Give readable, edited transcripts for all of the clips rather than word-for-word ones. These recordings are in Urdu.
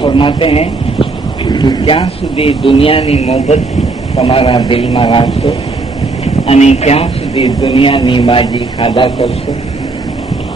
ફરમાતે હૈ ક્યાં સુધી દુનિયાની મોહબ્બત તમારા દિલમાં રાખશો અને ક્યાં સુધી દુનિયાની બાજી ખાધા કરશો.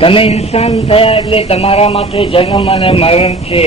તમે ઇન્સાન થયા એટલે તમારા માટે જન્મ અને મરણ છે.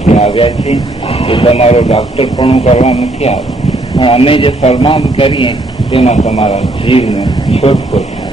થી આવ્યા છે, તો તમારો ડોક્ટરપણું કરવા નથી આવ્યો. અમે જે ફરમાન કરીએ તેમાં તમારા જીવને છોટકો થાય,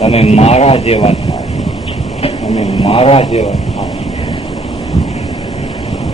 તમે મારા જેવા થાઓ, તમે મારા જેવા થાઓ.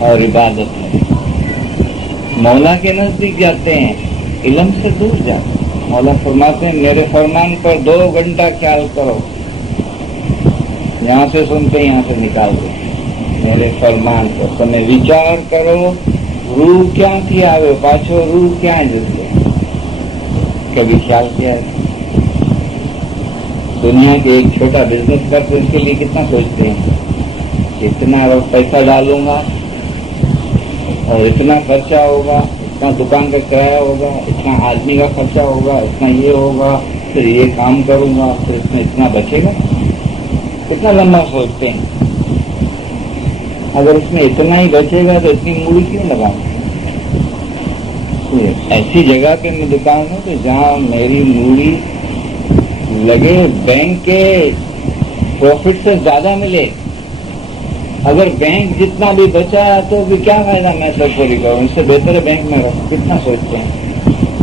اور عبادت ہے. مولا کے نزدیک جاتے ہیں، علم سے دور جاتے ہیں. مولا فرماتے ہیں میرے فرمان پر 2 گھنٹہ خیال کرو، یہاں سے سنتے یہاں سے نکال دو. میرے فرمان پر تمہیں وچار کرو، روح کیا تھی آوے پاچھو، روح کیا ہے جس کے کبھی خیال کیا ہے؟ دنیا کے ایک چھوٹا بزنس کرتے اس کے لیے کتنا سوچتے ہیں، اتنا پیسہ ڈالوں گا اور اتنا خرچہ ہوگا، اتنا دکان کا کرایہ ہوگا، اتنا آدمی کا خرچہ ہوگا، اتنا یہ ہوگا، پھر یہ کام کروں گا، پھر اس میں اتنا بچے گا. کتنا لمبا سوچتے ہیں. اگر اس میں اتنا ہی بچے گا تو اتنی موڑی کیوں لگاؤں؟ ایسی جگہ پہ میں دکان ہوں تو جہاں میری موڑی لگے بینک کے پروفٹ سے زیادہ ملے. اگر بینک جتنا بھی بچا تو بھی کیا فائدہ میں سب کو کروں، اس سے بہتر ہے بینک میں رکھوں. کتنا سوچتے ہیں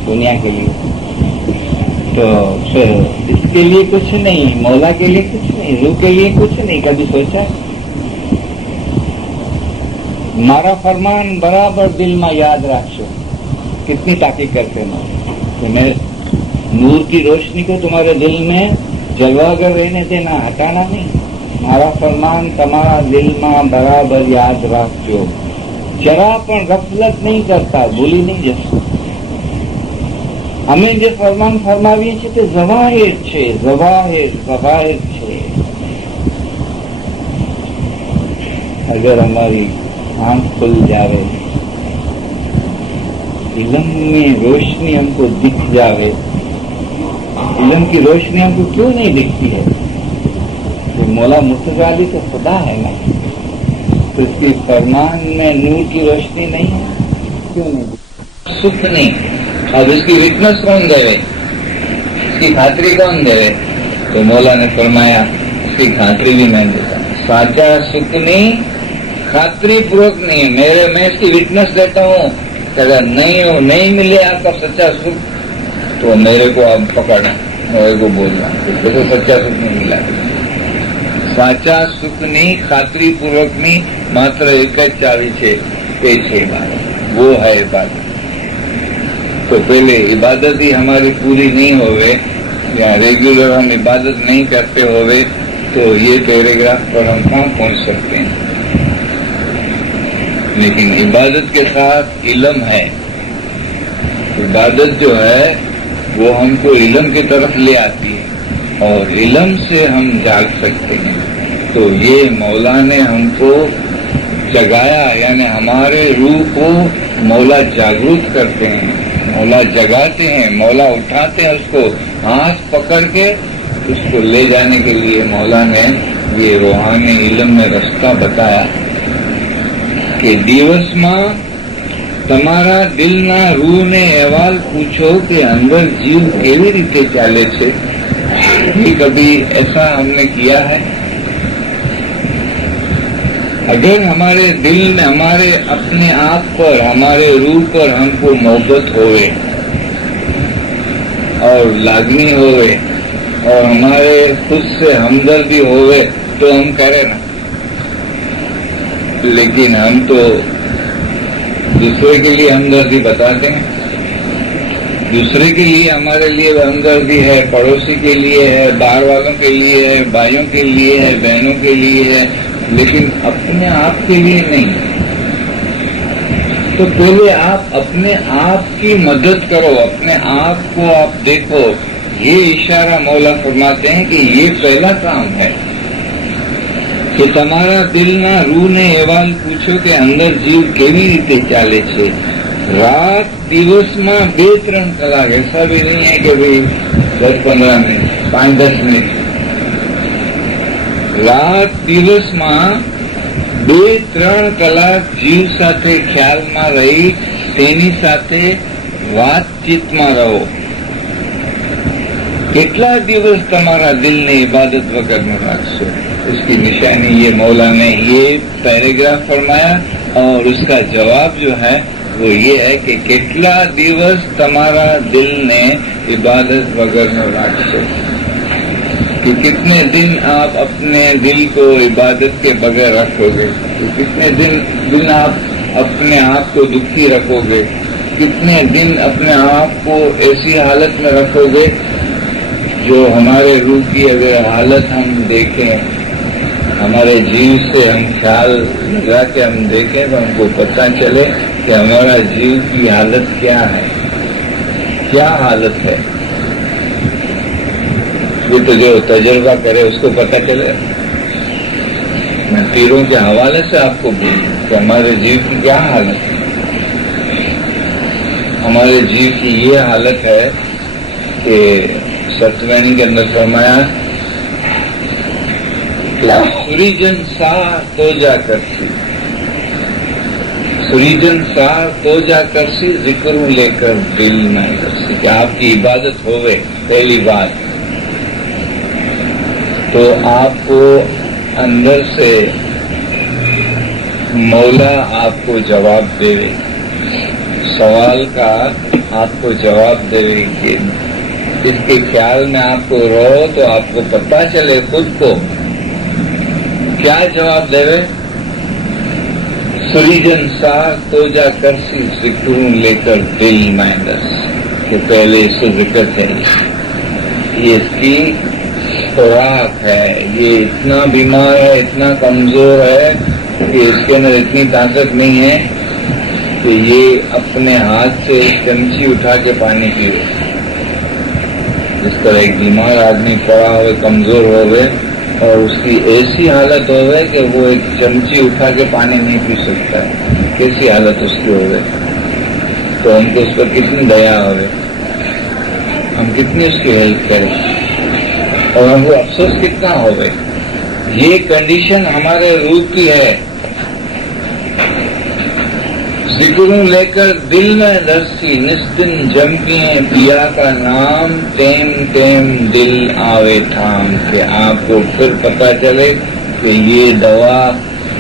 دنیا کے لیے. تو اس کے لیے کچھ نہیں، مولا کے لیے کچھ نہیں، روح کے لیے کچھ نہیں. کبھی سوچا ہمارا فرمان برابر دل میں یاد رکھو. کتنی تاکید کرتے ہیں کہ میں نور کی روشنی کو تمہارے دل میں جلوا کر رہنے دینا، ہٹانا نہیں. ہمارا فرمان تمہارا دل میں برابر یاد رکھو. ذرا پر غفلت نہیں کرتا، بھولی نہیں جسو. ہمیں جو فرمان فرماویے છે તે ઝવાહિર છે، ઝવાહિર છે. اگر ہماری آنکھ کھل جاوے، علم میں روشنی ہم کو دکھ جاوے. علم کی روشنی ہم کو کیوں نہیں دکھتی ہے؟ کہ مولا متعالی تو خدا ہے نا، تو اس کی فرمان میں نور کی روشنی نہیں ہے، کیوں نہیں؟ سکھ نہیں. اب اس کی وٹنس کون دے، اس کی خاطری کون دے؟ تو مولا نے فرمایا اس کی خاطری بھی میں دیتا ہوں. ساچا سکھ نہیں، خاطری پورک نہیں، میں اس کی وٹنس دیتا ہوں. اگر نہیں ملے آپ کا سچا سکھ تو میرے کو اب پکڑنا، میرے کو بولنا تو سچا سکھ نہیں ملا. ساچا سکھ نہیں، خاطری پورک نہیں، ماتر ایک چاوی ہے پیچھے بات، وہ ہے عبادت. تو پہلے عبادت ہی ہماری پوری نہیں ہوئے یا ریگولر ہم عبادت نہیں کرتے ہوئے تو یہ پیراگراف پر ہم کہاں پہنچ سکتے ہیں. لیکن عبادت کے ساتھ علم ہے. عبادت جو ہے وہ ہم کو علم کی طرف لے آتی ہے اور علم سے ہم جاگ سکتے ہیں. تو یہ مولا نے ہم کو جگایا، یعنی ہمارے روح کو مولا جاگرت کرتے ہیں، مولا جگاتے ہیں، مولا اٹھاتے ہیں. اس کو ہاتھ پکڑ کے اس کو لے جانے کے لیے مولا نے یہ روحانی علم میں رستہ بتایا کہ دیوس ماں تمہارا دل نہ روح نے احوال پوچھو کہ اندر جیو کیوی ریتے چالے چھے. یہ کبھی ایسا ہم نے کیا ہے؟ اگر ہمارے دل میں ہمارے اپنے آپ پر، ہمارے روح پر ہم کو محبت ہوئے اور لاگنی ہوئے اور ہمارے خود سے ہمدردی ہوئے تو ہم کریں نا. لیکن ہم تو دوسرے کے لیے ہمدردی بتاتے ہیں، دوسرے کے لیے ہمارے لیے ہمدردی ہے، پڑوسی کے لیے ہے، باہر والوں کے لیے ہے، بھائیوں کے لیے ہے، بہنوں کے لیے ہے، لیکن اپنے آپ کے لیے نہیں. تو پہلے آپ اپنے آپ کی مدد کرو، اپنے آپ کو آپ دیکھو. یہ اشارہ مولا فرماتے ہیں کہ یہ پہلا کام ہے کہ تمہارا دل نہ روح نے احوال پوچھو کہ اندر જીવ કેવી રીતે ચાલે છે. رات દિવસમાં 2-3 કલાક ایسا بھی نہیں ہے کہ بھئی 10-15 منٹ 5-10 منٹ. રાત દિવસમાં 2-3 કલાક જીવ સાથે ખ્યાલમાં રહી તેની સાથે વાતચીતમાં રહો. કેટલા દિવસ તમારા દિલને ઇબાદત વગર ન રાખશો. اس کی نشانی یہ مولا نے یہ پیراگراف فرمایا اور اس کا جواب جو ہے وہ یہ ہے کہ કેટલા દિવસ તમારા દિલને ઇબાદત વગર ન રાખશો. کہ کتنے دن آپ اپنے دل کو عبادت کے بغیر رکھو گے، کتنے دن آپ اپنے آپ کو دکھی رکھو گے، کتنے دن اپنے آپ کو ایسی حالت میں رکھو گے جو ہمارے روح کی اگر حالت ہم دیکھیں، ہمارے جیو سے ہم خیال لگا کے ہم دیکھیں تو ہم کو پتہ چلے کہ ہمارا جیو کی حالت کیا ہے، کیا حالت ہے۔ یہ تو جو تجربہ کرے اس کو پتہ چلے۔ میں پیروں کے حوالے سے آپ کو بولوں کہ ہمارے جیو کی کیا حالت ہے۔ ہمارے جیو کی یہ حالت ہے کہ ستوین کے اندر فرمایا سریجن سار تو جا کرسی، سریجن سار تو جا کرسی، ذکروں لے کر دل میں کرسی، کہ آپ کی عبادت ہوئے پہلی بات تو آپ کو اندر سے مولا آپ کو جواب دے، سوال کا آپ کو جواب دے کہ اس کے خیال میں آپ کو رو تو آپ کو پتہ چلے خود کو کیا جواب دے۔ سریجن سار تو جا کرسی، ذکروں لے کر دل میں دس، کہ پہلے اس کو ذکر چاہیے، یہ اس کی خوراک ہے، یہ اتنا بیمار ہے، اتنا کمزور ہے کہ اس کے اندر اتنی طاقت نہیں ہے کہ یہ اپنے ہاتھ سے چمچی اٹھا کے پانی پیے۔ جس طرح ایک بیمار آدمی پڑا ہوئے، کمزور ہوئے اور اس کی ایسی حالت ہوئے کہ وہ ایک چمچی اٹھا کے پانی نہیں پی سکتا ہے، کیسی حالت اس کی ہوئے، تو ہم کو اس پر کتنی دیا ہوئے، ہم کتنی اس کی ہیلپ کریں اور ہم کو افسوس کتنا ہوئے۔ یہ کنڈیشن ہمارے روح کی ہے۔ ذکروں لے کر دل میں درسی، نستن جم کے پیا کا نام، ٹیم ٹیم دل آوے تھام، کہ آپ کو پھر پتہ چلے کہ یہ دوا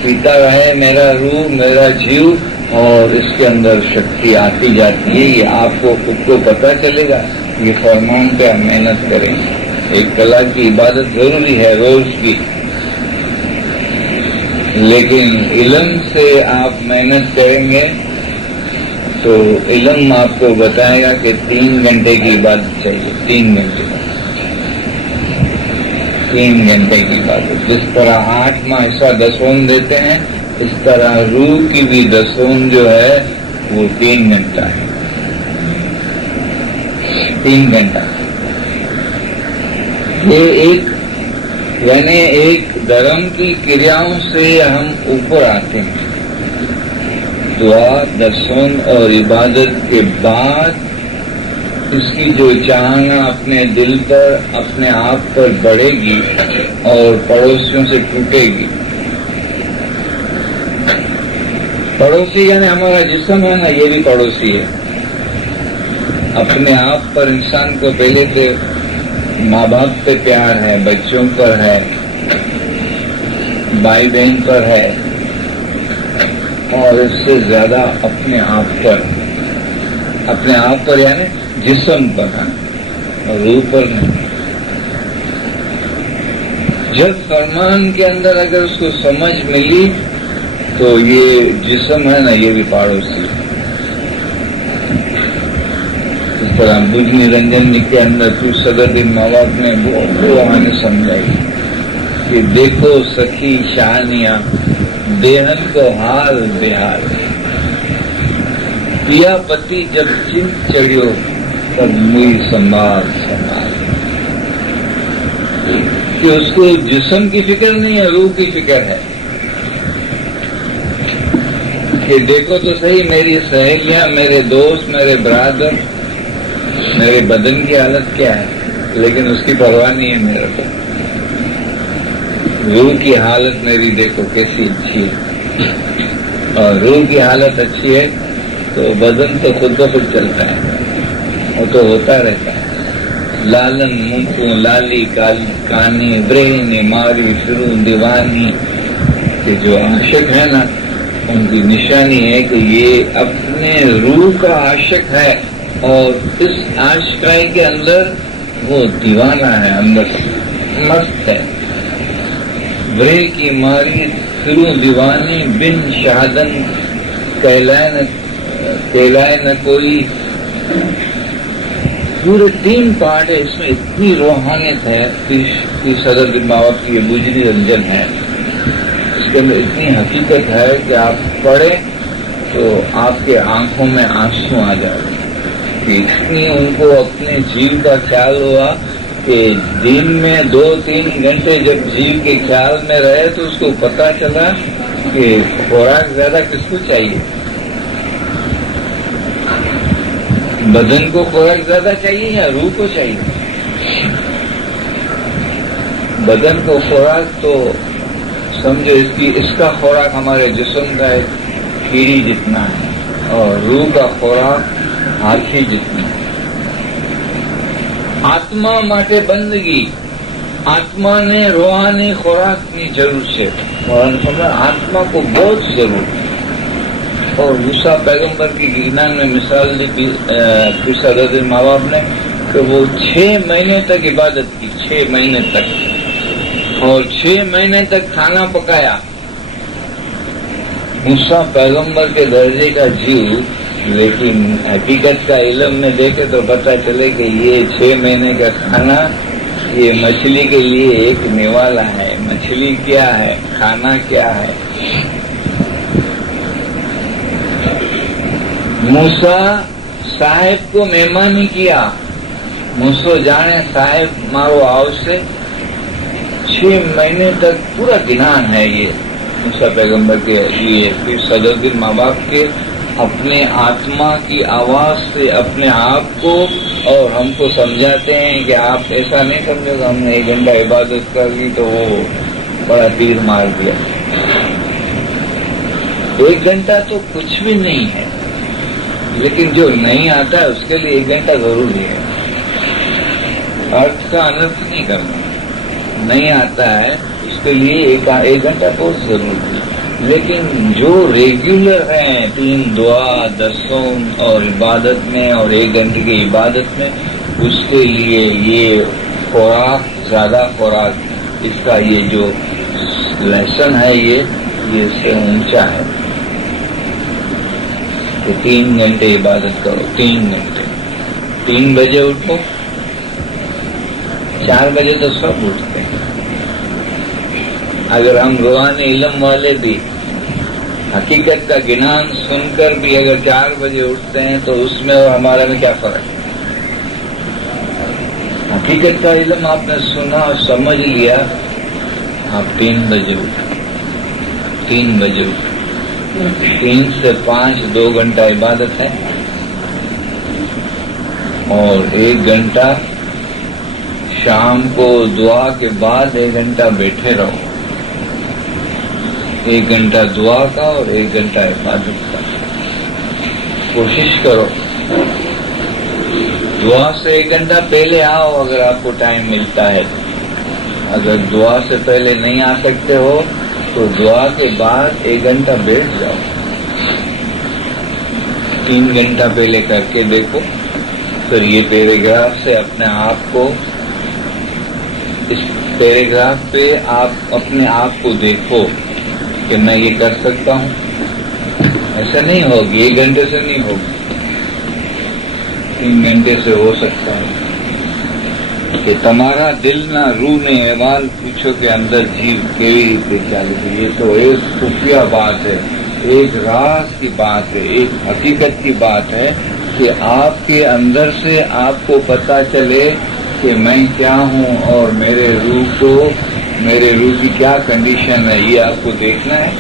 پیتا رہے میرا روح، میرا جیو، اور اس کے اندر شکتی آتی جاتی ہے، یہ آپ کو خود کو پتہ چلے گا۔ یہ فرمان پہ ہم محنت کریں۔ 1 کلاک کی عبادت ضروری ہے روز کی، لیکن علم سے آپ محنت کریں گے تو علم آپ کو بتائے گا کہ 3 گھنٹے کی عبادت چاہیے، 3 گھنٹے 3 گھنٹے کی عبادت۔ جس طرح 8واں حصہ 10 دیتے ہیں، اس طرح روح کی بھی 10 جو ہے وہ 3 گھنٹہ ہے، 3 گھنٹہ۔ یہ ایک دھرم کی کریاؤں سے ہم اوپر آتے ہیں۔ دعا، درشن اور عبادت کے بعد اس کی جو چاہنا اپنے دل پر، اپنے آپ پر بڑھے گی اور پڑوسیوں سے ٹوٹے گی۔ پڑوسی یعنی ہمارا جسم ہے نا، یہ بھی پڑوسی ہے۔ اپنے آپ پر انسان کو پہلے سے ماں باپ پہ پیار ہے، بچوں پر ہے، بھائی بہن پر ہے، اور اس سے زیادہ اپنے آپ پر یعنی جسم پر ہے اور روح پر نہیں۔ جب فرمان کے اندر اگر اس کو سمجھ ملی تو یہ جسم ہے نا، یہ بھی پڑوسی ہے۔ اس طرح بجھ نرنجن جی کے اندر کچھ صدر دن مواد میں وہ ہمیں سمجھائی کہ دیکھو سخی شانیاں دیہن کو حال بےحال، پیا پتی جب چن چڑھیو تب موئی سنبھال سنبھال، کہ اس کو جسم کی فکر نہیں ہے، روح کی فکر ہے کہ دیکھو تو صحیح میری سہیلیاں، میرے دوست، میرے برادر، میرے بدن کی حالت کیا ہے، لیکن اس کی پرواہ نہیں ہے میرے کو۔ روح کی حالت میری دیکھو کیسی اچھی ہے، اور روح کی حالت اچھی ہے تو بدن تو خود بخود چلتا ہے، وہ تو ہوتا رہتا ہے۔ لالن منکو لالی کالی کانی برہنی ماری شروع دیوانی، کہ جو عاشق ہے نا ان کی نشانی ہے کہ یہ اپنے روح کا عاشق ہے، اور اس عاشقائی کے اندر وہ دیوانہ ہے اندر سے، مست ہے. برے کی ماری پھروں دیوانی بن شہادن کہلائے نہ کوئی. پورے 3 پارٹ ہے، اس میں اتنی روحانیت ہے کہ صدر بن ماوف کی یہ بجری رنجن ہے. اس کے اندر اتنی حقیقت ہے کہ آپ پڑھیں تو آپ کے آنکھوں میں آنسو آ جائے. کہ اتنی ان کو اپنے جیو کا خیال ہوا کہ دن میں 2-3 گھنٹے جب جیو کے خیال میں رہے تو اس کو پتا چلا کہ خوراک زیادہ کس کو چاہیے. بدن کو خوراک زیادہ چاہیے یا روح کو چاہیے؟ بدن کو خوراک تو سمجھو اس کا خوراک ہمارے جسم کا ایک کیڑی جتنا ہے اور روح کا خوراک ہاتھی جتنا ہے. آتما ماٹے بندگی، آتما نے روحانی خوراک کی ضرورت ہے. آتما کو بہت ضرورت ہے. اور موسیٰ پیغمبر کی گرنان میں مثال دی حضرت ماں نے کہ وہ 6 مہینے تک عبادت کی، 6 مہینے تک، اور 6 مہینے تک کھانا پکایا. موسیٰ پیغمبر کے درجے کا جیو، لیکن حقیقت کا علم میں دیکھے تو پتہ چلے کہ یہ 6 مہینے کا کھانا یہ مچھلی کے لیے ایک نوالا ہے. مچھلی کیا ہے، کھانا کیا ہے. موسیٰ صاحب کو مہمانی کیا. موسیٰ جانے صاحب مارو آؤ سے 6 مہینے تک پورا گنان ہے یہ موسیٰ پیغمبر کے لیے. پھر صدر بن ماں باپ کے اپنے آتما کی آواز سے اپنے آپ کو اور ہم کو سمجھاتے ہیں کہ آپ ایسا نہیں سمجھو کہ ہم نے 1 گھنٹہ عبادت کر لی تو وہ بڑا تیر مار دیا. 1 گھنٹہ تو کچھ بھی نہیں ہے، لیکن جو نہیں آتا ہے اس کے لیے 1 گھنٹہ ضروری ہے. ارتھ کا انرتھ نہیں کرنا. نہیں آتا ہے اس کے لیے 1 گھنٹہ بہت ضروری ہے. لیکن جو ریگولر ہیں 3 دعا 10 اور عبادت میں اور 1 گھنٹے کی عبادت میں، اس کے لیے یہ خوراک زیادہ خوراک، اس کا یہ جو لیسن ہے یہ اس سے اونچا ہے کہ 3 گھنٹے عبادت کرو. 3 گھنٹے، 3 بجے اٹھو. 4 بجے تو سب اٹھتے ہیں. اگر ہم روحانی علم والے بھی حقیقت کا گنان سن کر بھی اگر 4 بجے اٹھتے ہیں تو اس میں اور ہمارے میں کیا فرق ہے؟ حقیقت کا علم آپ نے سنا اور سمجھ لیا، آپ 3 بجے اٹھو. 3 بجے اٹھو. 3 سے 5 2 گھنٹہ عبادت ہے اور 1 گھنٹہ شام کو دعا کے بعد 1 گھنٹہ بیٹھے رہو. 1 گھنٹہ دعا کا اور 1 گھنٹہ عبادت کا. کوشش کرو دعا سے 1 گھنٹہ پہلے آؤ اگر آپ کو ٹائم ملتا ہے. اگر دعا سے پہلے نہیں آ سکتے ہو تو دعا کے بعد 1 گھنٹہ بیٹھ جاؤ. 3 گھنٹہ پہلے کر کے دیکھو. پھر یہ پیراگراف سے اپنے آپ کو، اس پیراگراف پہ آپ اپنے آپ کو دیکھو کہ میں یہ کر سکتا ہوں. ایسا نہیں ہوگی، 1 گھنٹے سے نہیں ہوگی، 3 گھنٹے سے ہو سکتا ہے. کہ تمہارا دل نہ روح نے احوال پوچھو کہ اندر جیو کیوی ریتے چالے. یہ تو ایک خفیہ بات ہے، ایک راز کی بات ہے، ایک حقیقت کی بات ہے کہ آپ کے اندر سے آپ کو پتا چلے کہ میں کیا ہوں اور میرے روح کی کیا کنڈیشن ہے. یہ آپ کو دیکھنا ہے.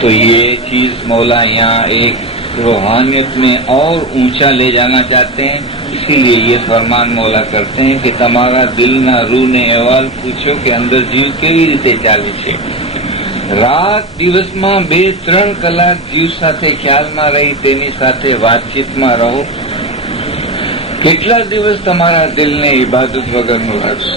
تو یہ چیز مولا یہاں ایک روحانیت میں اور اونچا لے جانا چاہتے ہیں. اسی لیے یہ فرمان مولا کرتے ہیں کہ تمہارا دل نہ روح نے احوال પૂછ્યો કે અંદર જીવ કેવી રીતે ચાલે છે. રાત દિવસમાં 2-3 કલાક જીવ સાથે ખ્યાલમાં રહી તેની સાથે વાતચીતમાં રહો. કેટલા દિવસ તમારા દિલને ઇબાદત વગરનું રાખશો?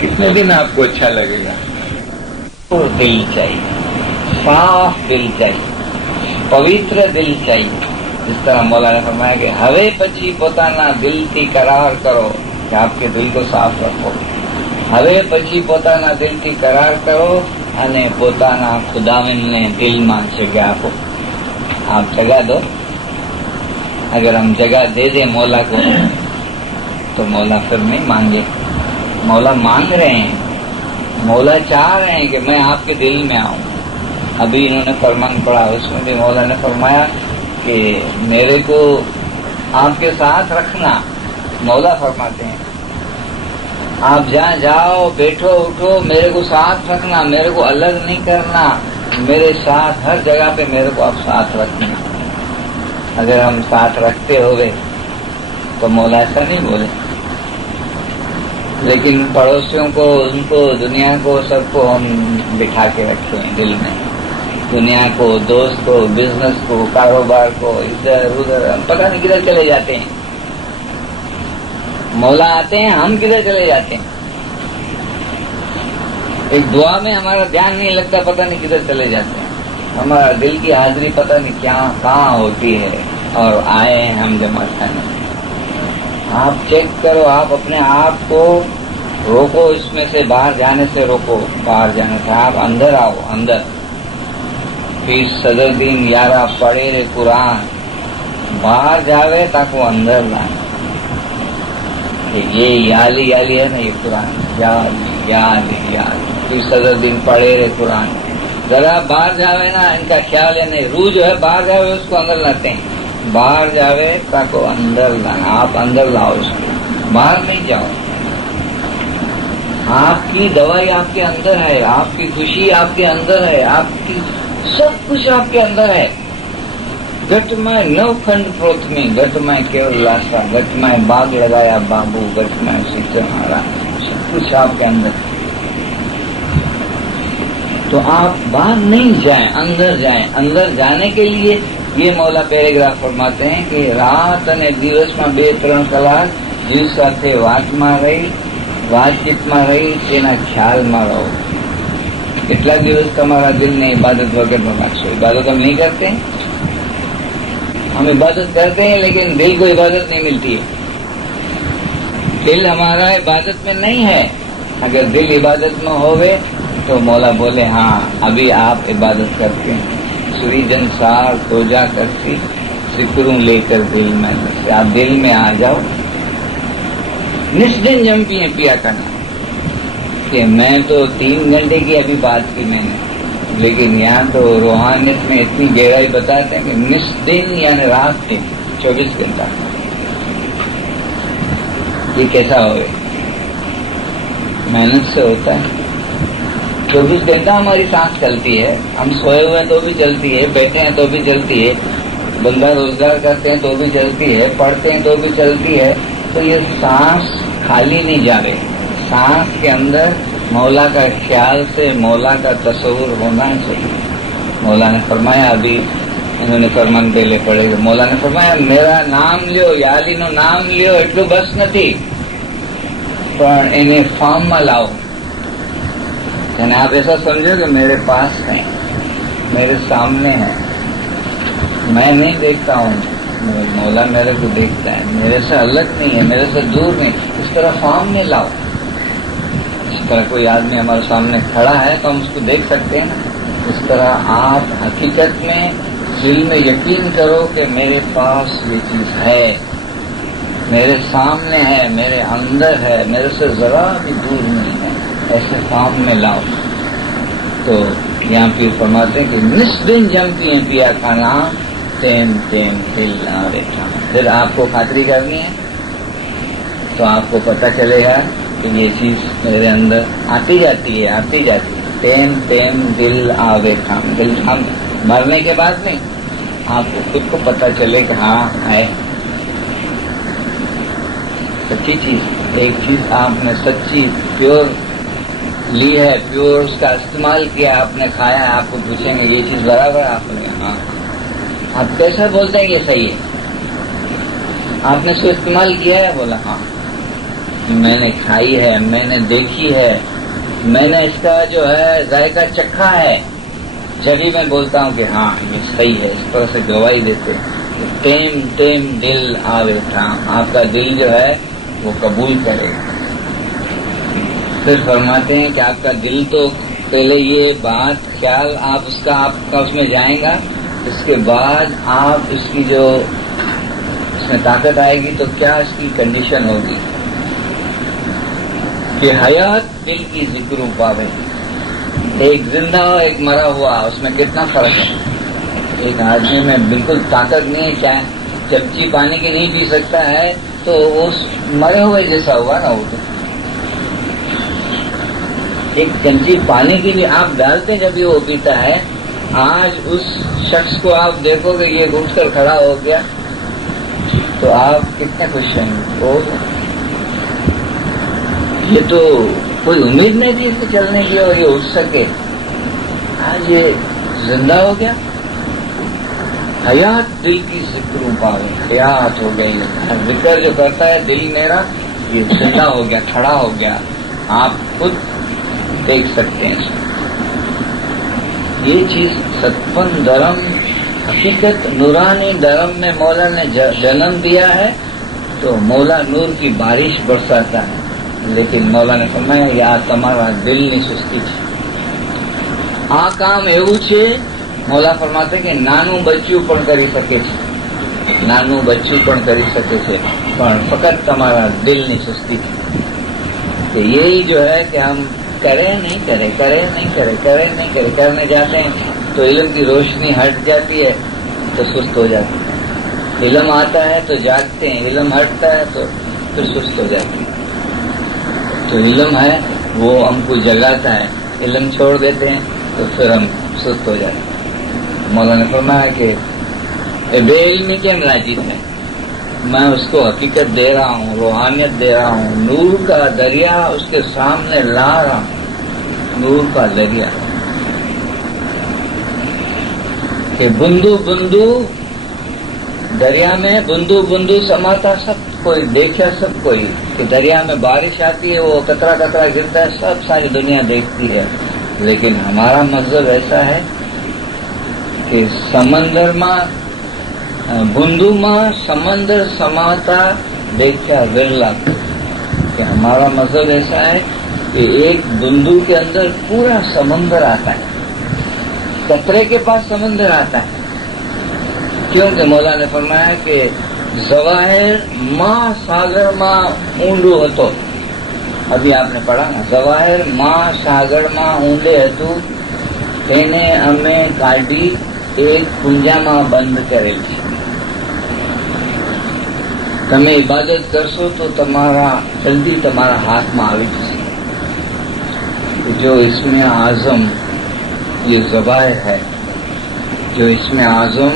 کتنے دن آپ کو اچھا لگے گا؟ تو دل چاہیے، صاف دل چاہیے، پوتر دل چاہیے. جس طرح مولانا نے فرمایا کہ ہوے پچی پوتانا دل کی قرار کرو، کہ آپ کے دل کو صاف رکھو. ہوے پچی پوتانا دل کی قرار کرو અને પોતાના ખુદાવંદને દિલમાં જગ્યા આપો. آپ جگہ دو. اگر ہم جگہ دے دیں مولا کو تو مولا پھر نہیں مانگے. مولا مانگ رہے ہیں، مولا چاہ رہے ہیں کہ میں آپ کے دل میں آؤں. ابھی انہوں نے فرمان پڑھا، اس میں بھی مولا نے فرمایا کہ میرے کو آپ کے ساتھ رکھنا. مولا فرماتے ہیں آپ جہاں جاؤ بیٹھو اٹھو میرے کو ساتھ رکھنا، میرے کو الگ نہیں کرنا، میرے ساتھ ہر جگہ پہ میرے کو آپ ساتھ رکھنا. اگر ہم ساتھ رکھتے ہوئے تو مولا ایسا نہیں بولے. لیکن پڑوسیوں کو، ان کو، دنیا کو، سب کو ہم بٹھا کے رکھے ہیں دل میں. دنیا کو، دوست کو، بزنس کو، کاروبار کو، ادھر ادھر ہم پتہ نہیں کدھر چلے جاتے ہیں. مولا آتے ہیں، ہم کدھر چلے جاتے ہیں. ایک دعا میں ہمارا دھیان نہیں لگتا، پتہ نہیں کدھر چلے جاتے ہیں. ہمارا دل کی حاضری پتہ نہیں کیا کہاں ہوتی ہے، اور آئے ہیں ہم جماعت کرنے. آپ چیک کرو، آپ اپنے آپ کو روکو، اس میں سے باہر جانے سے روکو. باہر جانے سے آپ اندر آؤ. اندر پھر صدر دین یارہ پڑھے رے قرآن، باہر جاوے تاکہ وہ اندر لائیں. یہ یالی یالی ہے نا، یہ قرآن یالی یالی یالی. پھر صدر دن پڑھے رے قرآن. ذرا باہر جاوے نا، ان کا خیال ہے نہیں، روح جو ہے باہر جاوے اس کو اندر لاتے ہیں. باہر جاوے تاکہ اندر لانا. آپ اندر لاؤ اس کو، باہر نہیں جاؤ. آپ کی دوائی آپ کے اندر ہے، آپ کی خوشی آپ کے اندر ہے، آپ کی سب کچھ آپ کے اندر ہے. گٹ میں نو کھنڈ پروت میں، گٹ میں کیول لاسا، گٹ میں باغ لگایا بابو، گٹ میں سیچر مارا. سب کچھ آپ کے اندر. تو آپ باہر نہیں جائیں، اندر جائیں. اندر جانے کے لیے یہ مولا پیراگراف فرماتے ہیں کہ رات અને દિવસમાં 2-3 કલાક જીવ સાથે વાતચીતમાં રહી તેના ખ્યાલમાં રહો. કેટલા દિવસ તમારા દિલને ઇબાદત વગરનો રાખશો? ઇબાદત ہم نہیں کرتے ہیں. ہم عبادت کرتے ہیں لیکن دل کو عبادت نہیں ملتی ہے. دل ہمارا عبادت میں نہیں ہے. اگر دل عبادت میں ہوئے تو مولا بولے ہاں ابھی آپ عبادت کرتے ہیں. سوری جنسار توجا کرتی ذکروں لے کر دل میں سے. آپ دل میں آ جاؤ. نس دن جم پیے پیا کرنا کہ میں تو 3 گھنٹے کی ابھی بات کی میں نے، لیکن یہاں تو روحانیت میں اتنی گہرائی بتاتے ہیں کہ نس دن یعنی رات دن 24 گھنٹہ. یہ کیسا ہوئے؟ محنت سے ہوتا ہے. 24 گھنٹہ ہماری سانس چلتی ہے. ہم سوئے ہوئے ہیں تو بھی چلتی ہے، بیٹھے ہیں تو بھی چلتی ہے، بندہ روزگار کرتے ہیں تو بھی چلتی ہے، پڑھتے ہیں تو بھی چلتی ہے. تو یہ سانس خالی نہیں جا رہے. سانس کے اندر مولا کا خیال سے مولا کا تصور ہونا چاہیے. مولا نے فرمایا، ابھی انہوں نے فرمان پہلے پڑھے گا. مولا نے فرمایا میرا نام લ્યો، યાલીનું નામ લ્યો એટલું બસ નથી، પણ એને ફોર્મમાં લાવો. یعنی آپ ایسا سمجھو کہ میرے پاس ہیں، میرے سامنے ہیں، میں نہیں دیکھتا ہوں، مولا میرے کو دیکھتا ہے، میرے سے الگ نہیں ہے، میرے سے دور نہیں. اس طرح فارم میں لاؤ. اس طرح کوئی آدمی ہمارے سامنے کھڑا ہے تو ہم اس کو دیکھ سکتے ہیں نا. اس طرح آپ حقیقت میں دل میں یقین کرو کہ میرے پاس یہ چیز ہے، میرے سامنے ہے، میرے اندر ہے، میرے سے ذرا بھی دور نہیں ہے. ایسے فارم میں لاؤ. تو یہاں پھر فرماتے ہیں کہ نس دن جم پیے پیا کھانا تیم تیم دل نہ بیٹھا. پھر آپ کو خاطری کرنی ہے تو آپ کو پتہ چلے گا کہ یہ چیز میرے اندر آتی جاتی ہے، آتی جاتی ہے. تیم تیم دل آوے تھام. دل تھام مرنے کے بعد نہیں، آپ کو خود کو پتہ چلے کہ ہاں ہے سچی چیز. ایک چیز آپ نے سچی پیور لی ہے، پیور اس کا استعمال کیا، آپ نے کھایا ہے. آپ کو پوچھیں گے یہ چیز برابر ہے؟ آپ نے ہاں. آپ کیسے بولتے ہیں یہ صحیح ہے؟ آپ نے اس کو استعمال کیا ہے؟ بولا ہاں. میں نے کھائی ہے، میں نے دیکھی ہے، میں نے اس کا جو ہے ذائقہ چکھا ہے، جبھی میں بولتا ہوں کہ ہاں یہ صحیح ہے. اس طرح سے گواہی دیتے ٹیم ٹیم دل آوے تھا، آپ کا دل جو ہے وہ قبول کرے. پھر فرماتے ہیں کہ آپ کا دل تو پہلے یہ بات خیال آپ کا اس میں جائیں گا، اس کے بعد آپ اس کی جو اس میں طاقت آئے گی تو کیا اس کی کنڈیشن ہوگی کہ حیات دل کی ذکر پاوے. ایک زندہ اور ایک مرا ہوا، اس میں کتنا فرق ہے. ایک آدمی میں بالکل طاقت نہیں ہے، چاہے چمچی پانی کی نہیں پی سکتا ہے تو اس مرے ہوئے جیسا ہوا نا. وہ تو ایک چمچی پانی کی بھی آپ ڈالتے ہیں جب وہ پیتا ہے. آج اس شخص کو آپ دیکھو کہ یہ اٹھ کر کھڑا ہو گیا تو آپ کتنے خوش ہیں. یہ تو کوئی امید نہیں تھی اس کے چلنے کی اور یہ اٹھ سکے. آج یہ زندہ ہو گیا. حیات دل کی ذکر پاوے، حیات ہو گئی. ذکر جو کرتا ہے دل میرا یہ زندہ ہو گیا، کھڑا ہو گیا. آپ خود دیکھ سکتے ہیں. یہ چیز ستپن دھرم حقیقت نورانی دھرم میں مولا نے جنم دیا ہے تو مولا نور کی بارش برساتا ہے. لیکن مولا نے فرمایا یا تمہارا دل نہیں سستی છે. આ કામ એવું છે મોલા ફરમાતે કે નાનું બચ્ચું પણ કરી શકે છે, નાનું બચ્ચું પણ કરી શકે છે, પણ ફક્ત તમારા દિલની સુસ્તી છે. کہ یہی جو ہے کہ ہم کریں نہیں کریں، کریں نہیں کریں، کریں نہیں کریں، کرنے جاتے ہیں تو علم کی روشنی ہٹ جاتی ہے تو سست ہو جاتی ہے. علم آتا ہے تو جاگتے ہیں، علم ہٹتا ہے تو پھر سست ہو جاتی ہے. تو علم ہے وہ ہم کو جگاتا ہے، علم چھوڑ دیتے ہیں تو پھر ہم سست ہو جاتے ہیں. مولانا نے فرمایا کہ بے علمی کے راجد ہے، میں اس کو حقیقت دے رہا ہوں، روحانیت دے رہا ہوں، نور کا دریا اس کے سامنے لا رہا ہوں. نور کا دریا کہ بندو بندو دریا میں بندو بندو سماتا، سب کوئی دیکھا، سب کوئی کہ دریا میں بارش آتی ہے وہ قطرہ قطرہ گرتا ہے، سب ساری دنیا دیکھتی ہے. لیکن ہمارا مذہب ایسا ہے کہ سمندر میں بندو میں سمندر سماتا دیکھا ورلا. کہ ہمارا مذہب ایسا ہے کہ ایک بندو کے اندر پورا سمندر آتا ہے، قطرے کے پاس سمندر آتا ہے. کیونکہ مولا نے فرمایا کہ ظواہر ماں ساگر ماں اونڈو ہتو. ابھی آپ نے پڑھا نا، ظواہر ماں સાગર માં ઊંડે હતું તેને અમે કાઢી એક કુંજામાં બંધ કરેલ છે. તમે ઇબાદત કરશો તો તમારા જલ્દી તમારા હાથમાં આવી જશે. جو اس میں اعظم یہ ظواہر ہے، جو اس میں اعظم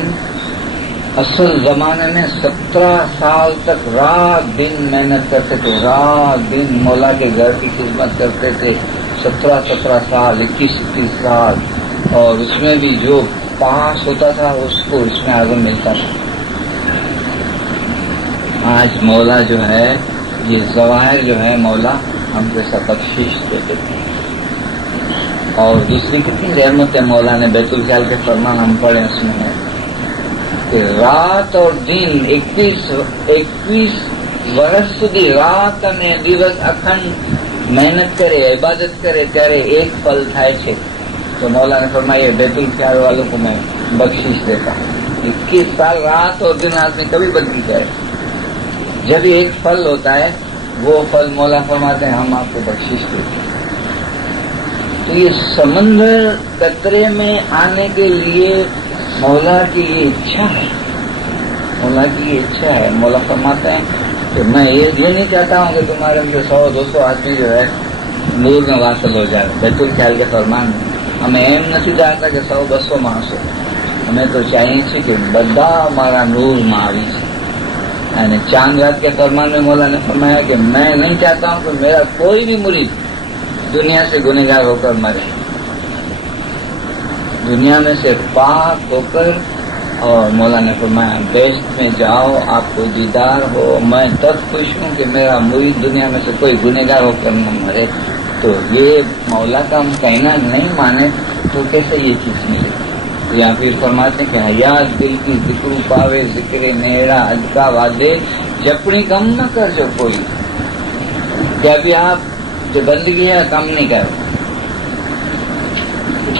اصل زمانے میں 17 سال تک رات دن محنت کرتے تھے، رات دن مولا کے گھر کی خدمت کرتے تھے. 17 سال، 21 سال، اور اس میں بھی جو پاس ہوتا تھا اس کو اس میں اعظم ملتا تھا. آج مولا جو ہے یہ ظواہر جو ہے مولا ہم کو ایسا بخشش دیتے تھے. اور دوسری کتنی رحمت ہے مولا نے بیت الخیال کے فرمان ہم پڑھے اس میں ہے کہ رات اور دن 21 વર્ષ સુધી રાત અને દિવસ અખંડ મહેનત કરે, ઇબાદત કરે ત્યારે એક ફલ થાય છે. તો مولا نے فرمایا بیت الخیال والوں کو میں بخشش دیتا ہوں. 21 سال رات اور دن آدمی کبھی بدلی جائے، جب ایک پھل ہوتا ہے وہ پھل مولا فرماتے ہیں ہم آپ کو بخشش دیتے ہیں. تو یہ سمندر قطرے میں آنے کے لیے مولا کی یہ اچھا ہے، مولا کی یہ اچھا ہے. مولا فرماتے ہیں کہ میں یہ نہیں چاہتا ہوں کہ تمہارے اندر 100-200 آدمی جو ہے نور میں واصل ہو جائے. بیت الخیال کے فرمان میں ہمیں એમ નથી ચાહતા કે 100-200 માણસો، ہمیں تو چاہیے છે کہ બધા ہمارا نور میں આવી છે. یعنی چاند رات کے فرمان میں مولا نے فرمایا کہ میں نہیں چاہتا ہوں کہ میرا کوئی بھی مرید دنیا سے گنہگار ہو کر مرے، دنیا میں سے پاک ہو کر اور مولا نے فرمایا بیشت میں جاؤ آپ کو دیدار ہو، میں تب خوش ہوں کہ میرا مرید دنیا میں سے کوئی گنہگار ہو کر نہ مرے. تو یہ مولا کا ہم کہنا نہیں مانے تو کیسے یہ چیز ملے؟ یا پھر فرماتے ہیں کہ حیات دل کی ذکر پاوے ذکر نیڑا ادکا وادے جپڑی کم نہ کر جو کوئی. کہ ابھی آپ جو بندگی ہے کم نہیں کرو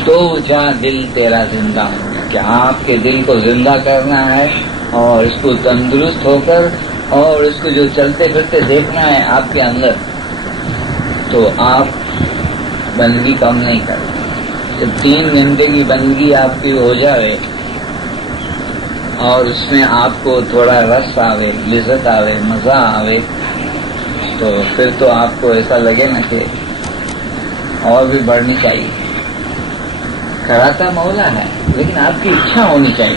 تو جا دل تیرا زندہ ہو. کہ آپ کے دل کو زندہ کرنا ہے اور اس کو تندرست ہو کر اور اس کو جو چلتے پھرتے دیکھنا ہے آپ کے اندر، تو آپ بندگی کم نہیں کریں. جب 3 گھنٹے کی بندگی آپ کی ہو جائے اور اس میں آپ کو تھوڑا رس آوے، لذت آوے، مزہ آوے، تو پھر تو آپ کو ایسا لگے نا کہ اور بھی بڑھنی چاہیے. کراتا مولا ہے لیکن آپ کی اچھا ہونی چاہیے.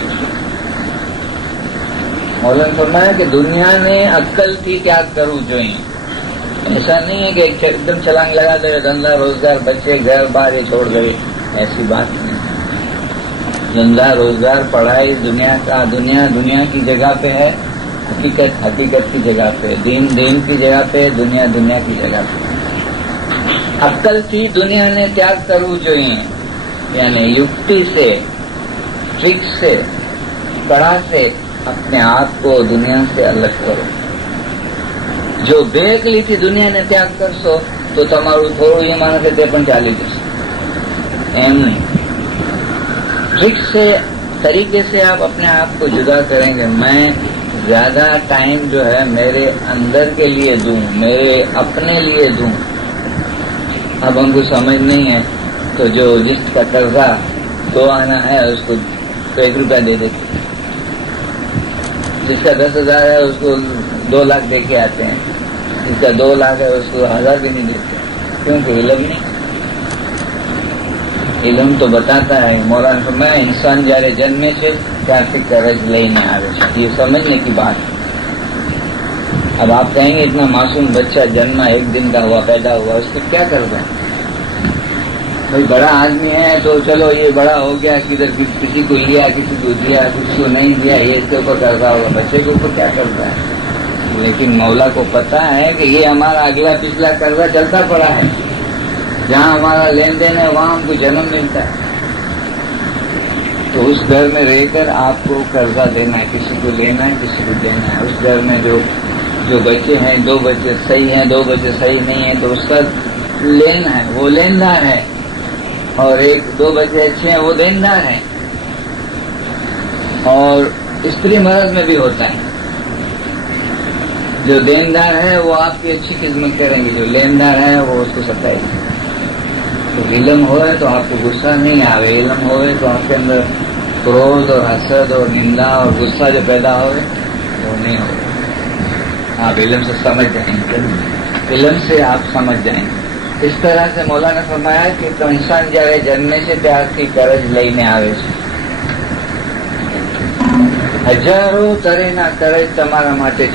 مولا نے فرمایا کہ دنیا نے عقل کی تیاگ کروں جو ہی. ایسا نہیں ہے کہ ایک دم چھلانگ لگا دے دھندا روزگار بچے گھر بار یہ چھوڑ گئے، ایسی بات نہیں. دھندا روزگار پڑھائی دنیا کی جگہ پہ ہے، حقیقت کی جگہ پہ، دین کی جگہ پہ، دنیا کی جگہ پہ. عقل کی دنیا نے تیاگ کروں جو ہی، یعنی یکتی سے، ٹرک سے، کڑا سے اپنے آپ کو دنیا سے الگ کرو. جو بیک لی تھی دنیا نے تیاگ کر سو تو تمہارو تھوڑو یہ مانا کہ پن چالی جسے. ایم نہیں، ٹرک سے، طریقے سے آپ اپنے آپ کو جدا کریں گے. میں زیادہ ٹائم جو ہے میرے اندر کے لیے دوں، میرے اپنے لیے دوں. اب ہم کو سمجھ نہیں ہے تو جو جس کا قرضہ 2 آنا ہے اس کو 1 روپیہ دے دیتے، جس کا 10,000 ہے اس کو 2 لاکھ دے کے آتے ہیں، جس کا 2 لاکھ ہے اس کو 1000 بھی نہیں دیتے. کیونکہ علم نہیں. علم تو بتاتا ہے، مولانا فرمایا انسان جارے جنمے سے ત્યારથી કરજ લઈને આવે છે. یہ سمجھنے کی بات. اب آپ کہیں گے اتنا معصوم بچہ جنما 1 دن کا ہوا، پیدا ہوا، اس کو کیا کر رہے ہیں؟ بھائی بڑا آدمی ہے تو چلو یہ بڑا ہو گیا، کدھر کسی کو لیا، کسی کو دیا، کسی کو نہیں دیا، یہ اس کے اوپر قرضہ ہوگا. بچے کے اوپر کیا قرضہ ہے؟ لیکن مولا کو پتا ہے کہ یہ ہمارا اگلا پچھلا قرضہ چلتا پڑا ہے. جہاں ہمارا لین دین ہے وہاں ہم کو جنم ملتا ہے. تو اس گھر میں رہ کر آپ کو قرضہ دینا ہے، کسی کو لینا ہے، کسی کو دینا ہے. اس گھر میں جو بچے ہیں، 2 بچے صحیح ہیں، 2 بچے صحیح نہیں ہیں، تو اس کا لین ہے، وہ لیندار ہے. اور 1-2 بچے اچھے ہیں، وہ دیندار ہیں. اور استری مرد میں بھی ہوتا ہے. جو دیندار ہے وہ آپ کی اچھی خدمت کریں گے، جو لیندار ہے وہ اس کو ستائیں گے. تو علم ہوئے تو آپ کو غصہ نہیں آوے، علم ہوئے تو آپ کے اندر کروز اور حسد اور نندا اور غصہ جو پیدا ہوئے وہ نہیں ہوئے. آپ علم سے سمجھ جائیں گے، علم سے آپ سمجھ جائیں گے. اس طرح سے مولانا نے فرمایا کہ تو انسان جائے جنمے سے ત્યારથી કરજ લઈને આવે છે. હજારો તરેના કરજ તમારા માટે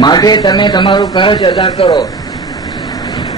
માટે તમે તમારું કર્જ અદા કરો.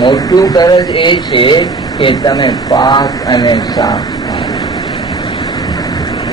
મોટું કરજ એ છે કે તમે પાક અને સાફ.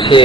6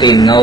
3 9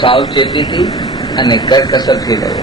સાવચેતીથી અને કરકસરથી રહો.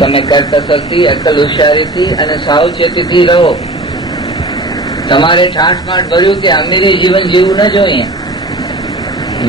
તમે કરકસરથી, અક્કલ હુશારીથી અને સાવચેતીથી રહો. તમારે ઠાઠમાઠ ભર્યું કે અમીરી જીવન જીવવું ન જોઈએ.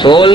16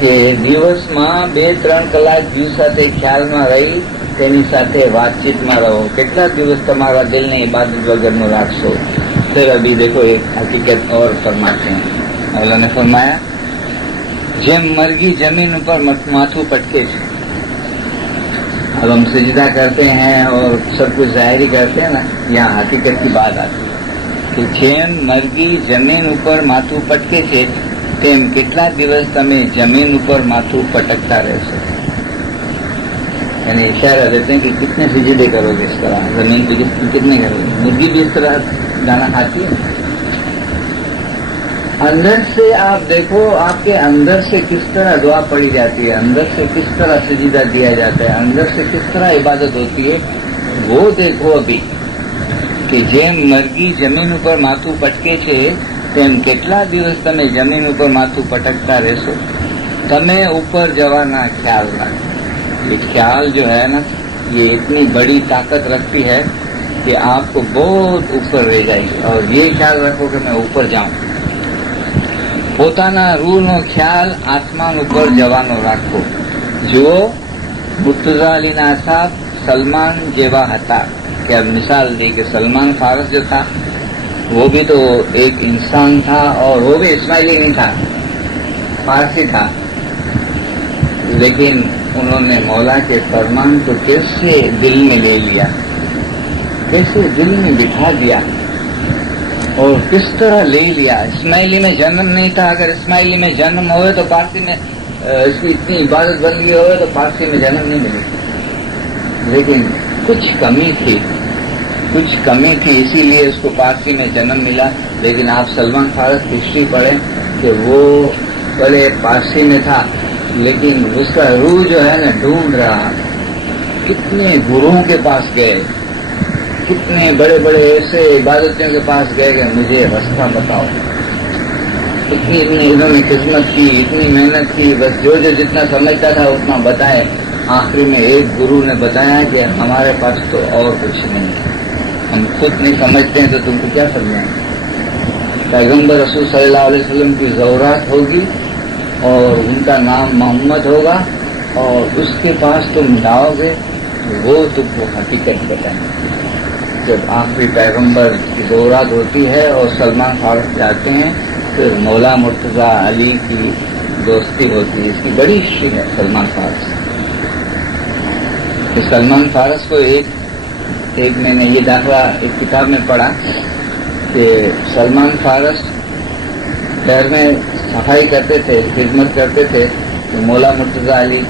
કે દિવસમાં 2-3 કલાક જીવ સાથે ખ્યાલમાં રહી તેની સાથે વાતચીતમાં રહો. કેટલા દિવસ તમારા દિલને ઇબાદત વગરનું રાખશો? پھر ابھی دیکھو ایک حقیقت اور فرماتے ہیں. مولا نے فرمایا જેમ મરઘી જમીન ઉપર માથું પટકે છે. اب ہم سجدہ کرتے ہیں اور سب کچھ ظاہری کرتے ہیں نا, یہاں حقیقت کی بات آتی ہے کہ જેમ મરઘી જમીન ઉપર માથું પટકે છે તેમ કેટલા દિવસ તમે જમીન ઉપર માથું પટકતા રહેશો. یعنی اشارہ دیتے ہیں کہ کتنے سجدے کرو گے اس طرح زمین پہ, کتنے کرو گے. مرغی بھی اس طرح دانا کھاتی ہے. اندر سے آپ دیکھو آپ کے اندر سے کس طرح دعا پڑی جاتی ہے, اندر سے کس طرح سجدہ دیا جاتا ہے, اندر سے کس طرح عبادت ہوتی ہے, وہ دیکھو ابھی. کہ જેમ મરઘી જમીન ઉપર માથું પટકે છે તેમ કેટલા દિવસ તમે જમીન ઉપર માથું પટકતા રહેશો. તમે ઉપર જવાના ખ્યાલ રાખો. یہ خیال جو ہے نا یہ اتنی بڑی طاقت رکھتی ہے کہ آپ کو بہت اوپر لے جائے گی. اور یہ خیال رکھو کہ میں اوپر جاؤں. પોતાના રૂહનો ખ્યાલ આસમાન ઉપર જવાનો રાખો. જુઓ મુર્તઝા અલીના સાહેબ સલમાન જેવા હતા. کہ اب مثال دی کہ سلمان فارس جو تھا وہ بھی تو ایک انسان تھا اور وہ بھی اسماعیلی نہیں تھا, فارسی تھا. لیکن انہوں نے مولا کے فرمان کو کیسے دل میں لے لیا, کیسے دل میں بٹھا دیا اور کس طرح لے لیا. اسماعیلی میں جنم نہیں تھا. اگر اسماعیلی میں جنم ہوئے تو پارسی میں اس کی اتنی عبادت بن گئی ہوئے تو پارسی میں جنم نہیں ملے. لیکن کچھ کمی تھی, اسی لیے اس کو پارسی میں جنم ملا. لیکن آپ سلمان فارس کی ہسٹری پڑھیں کہ وہ بڑے پارسی میں تھا لیکن اس کا روح جو ہے نا ڈھونڈ رہا. کتنے گروؤں کے پاس گئے, کتنے بڑے بڑے ایسے عبادتوں کے پاس گئے کہ مجھے راستہ بتاؤ. اتنی انہوں نے خدمت کی, اتنی محنت کی, بس جو جتنا سمجھتا تھا اتنا بتائے. آخری میں ایک گرو نے بتایا کہ ہمارے پاس تو اور کچھ نہیں ہے, ہم خود نہیں سمجھتے ہیں تو تم کو کیا سمجھائیں. پیغمبر رسول صلی اللہ علیہ وسلم کی زورات ہوگی اور ان کا نام محمد ہوگا اور اس کے پاس تم جاؤ گے وہ تم کو حقیقت بتائیں. جب آخری پیغمبر کی زورات ہوتی ہے اور سلمان فارس جاتے ہیں پھر مولا مرتضیٰ علی کی دوستی ہوتی ہے. اس کی بڑی ہسٹری ہے سلمان فارس. سلمان فارس کو ایک میں نے یہ داخلہ ایک کتاب میں پڑھا کہ سلمان فارس شہر میں صفائی کرتے تھے, خدمت کرتے تھے, تو مولا مرتضیٰ علی